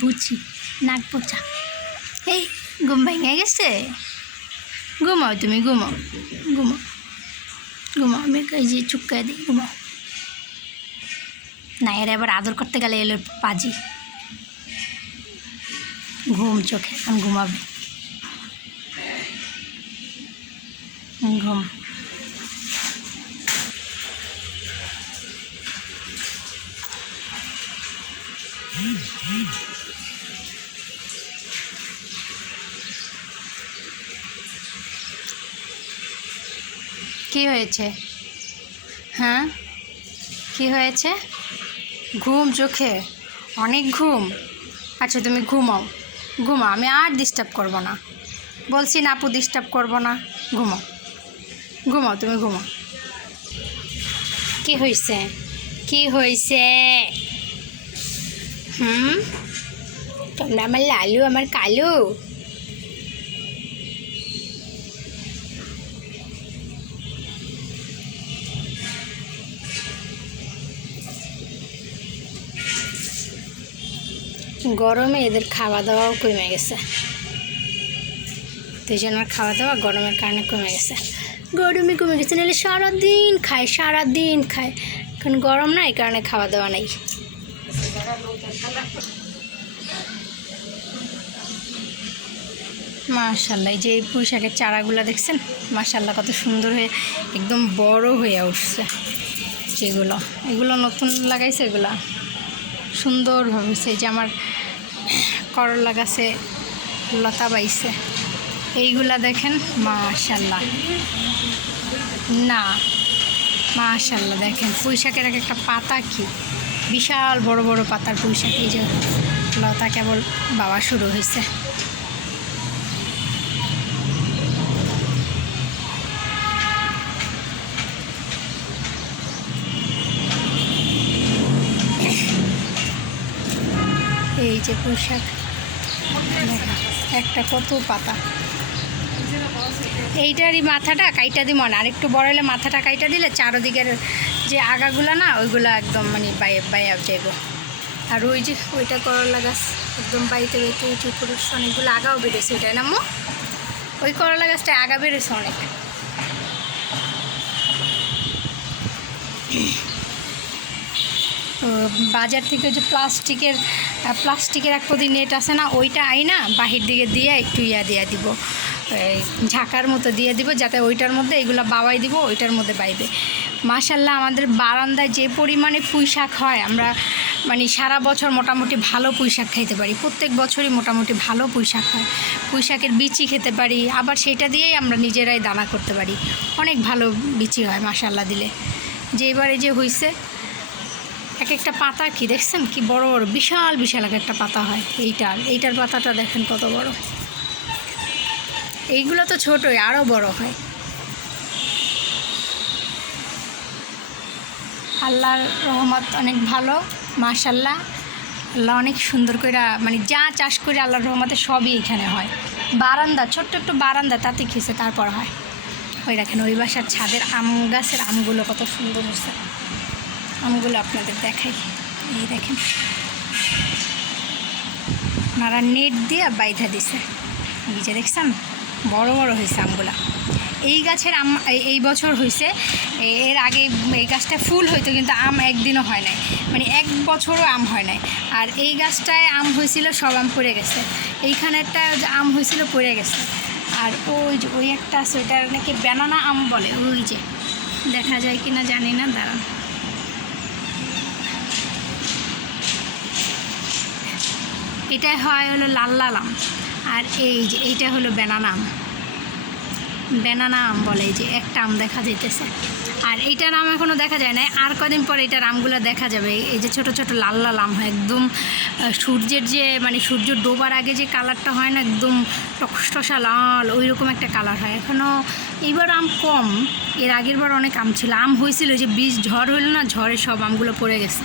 বুঝি নাক পোচা। এই ঘুম ভেঙে গেছে, ঘুমাও তুমি, ঘুমাও ঘুমাও ঘুমাও, আমি এই যে চুপকায় দিই, ঘুমাও না। এর এবার আদর করতে গেলে এলো পাজি, ঘুম চোখে এখন ঘুমাবে, ঘুম। কি হয়েছে? হ্যাঁ কি হয়েছে? ঘুম চোখে, অনেক ঘুম। আচ্ছা তুমি ঘুমাও, ঘুমাও, আমি আর ডিস্টার্ব করব না, বলছি না আপু ডিস্টার্ব করব না, ঘুমাও ঘুমাও, তুমি ঘুমাও। কি হয়েছে? কি হয়েছে? তোমরা আমার লালু আমার কালু। গরমে এদের খাওয়া দাওয়াও কমে গেছে, দুজনের খাওয়া দাওয়া গরমের কারণে কমে গেছে, গরমে কমে গেছে, নাহলে সারাদিন খায়, সারাদিন খায়, কারণ গরম না, এই কারণে খাওয়া দাওয়া নেই। মাশাআল্লাহ, এই যে এই পুঁই শাকের চারাগুলো দেখছেন, মাশাআল্লাহ কত সুন্দর হয়ে একদম বড় হয়ে উঠছে। যেগুলো এগুলো নতুন লাগাইছে, এগুলা সুন্দরভাবে হয়েছে। এই যে আমার করলা গাছে লতা বাইছে, এইগুলা দেখেন, মাশাআল্লাহ না, মাশাআল্লাহ দেখেন পুঁই শাকের একটা পাতা কি বিশাল বড় বড় পাতার পুঁই শাক। এই যে লতা কেবল বাবা শুরু হয়েছে। এই যে পুঁই শাক দেখা, একটা কত পাতা, এইটারই মাথাটা কাইটা দিব না, আর একটু বড় হলে মাথাটা কাইটা দিলে চারোদিকের যে আগাগুলা না ওইগুলো একদম মানে বাইয়া যাইব। আর ওই যে ওইটা করলা গাছ একদম বাড়িতে বেঁকে উঁচু করে অনেকগুলো আগাও বেরোছে, ওইটাই না মো, ওই করলা গাছটায় আগা বেরোছে অনেক। বাজার থেকে যে প্লাস্টিকের এক প্রতি নেট আছে না, ওইটা আইনা বাহির দিকে দিয়ে একটু দিয়া দিব, ঝাঁকার মতো দিয়ে দিব, যাতে ওইটার মধ্যে এগুলো বাওয়াই দিব, ওইটার মধ্যে বাইবে। মাশাআল্লাহ আমাদের বারান্দায় যে পরিমাণে পুঁই শাক হয়, আমরা মানে সারা বছর মোটামুটি ভালো পুঁই শাক খাইতে পারি, প্রত্যেক বছরই মোটামুটি ভালো পুঁই শাক হয়। পুঁই শাকের বিচি খেতে পারি, আবার সেটা দিয়েই আমরা নিজেরাই দানা করতে পারি, অনেক ভালো বিচি হয় মাশাআল্লাহ দিলে। যে এবারে যে হয়েছে এক একটা পাতা কি দেখছেন, কি বড় বড় বিশাল বিশাল এক একটা পাতা হয়। এইটার পাতাটা দেখেন কত বড়, এইগুলো তো ছোটই, আরও বড় হয়। আল্লাহর রহমত অনেক ভালো, মাশাআল্লাহ, আল্লাহ অনেক সুন্দর করে মানে যা চাষ করে আল্লাহর রহমতে সবই এখানে হয়। বারান্দা, ছোট্ট একটু বারান্দা, তাতে খেয়েছে তারপর হয়। ওই দেখেন ওই বাসার ছাদের আম গাছের আমগুলো কত সুন্দর হয়েছে, আমগুলো আপনাদের দেখাই। এই দেখেন ওনারা নেট দিয়ে বাইধা দিছে, এই যে দেখছেন বড় বড় হয়েছে আমগুলা। এই গাছের আম এই বছর হয়েছে, এর আগে এই গাছটা ফুল হইতো কিন্তু আম একদিনও হয় নাই, মানে এক বছরও আম হয় নাই। আর এই গাছটায় আম হয়েছিল, সব আম পড়ে গেছে, এইখানেরটা আম হয়েছিল পড়ে গেছে। আর ওই যে ওই একটা আছে, ওইটার নাকি ব্যানানা আম বলে, ওই যে দেখা যায় কিনা জানি না, দাঁড়ান, এটাই হয় হলো লাল লাল আম, আর এই যে এইটা হলো ব্যানানা আম, ব্যানানা আম বলে। এই যে একটা আম দেখা যাইতেছে, আর এইটার আম এখনও দেখা যায় না, আর কদিন পরে এটার আমগুলো দেখা যাবে। এই যে ছোট ছোট লাল লাল আম হয়, একদম সূর্যের যে মানে সূর্য ডোবার আগে যে কালারটা হয় না, একদম টকটসা লাল, ওই রকম একটা কালার হয়। এখনও এইবার আম কম, এর আগের বার অনেক আম ছিল, আম হয়েছিল, যে বীজ ঝড় হইলো না, ঝড়ে সব আমগুলো পড়ে গেছে।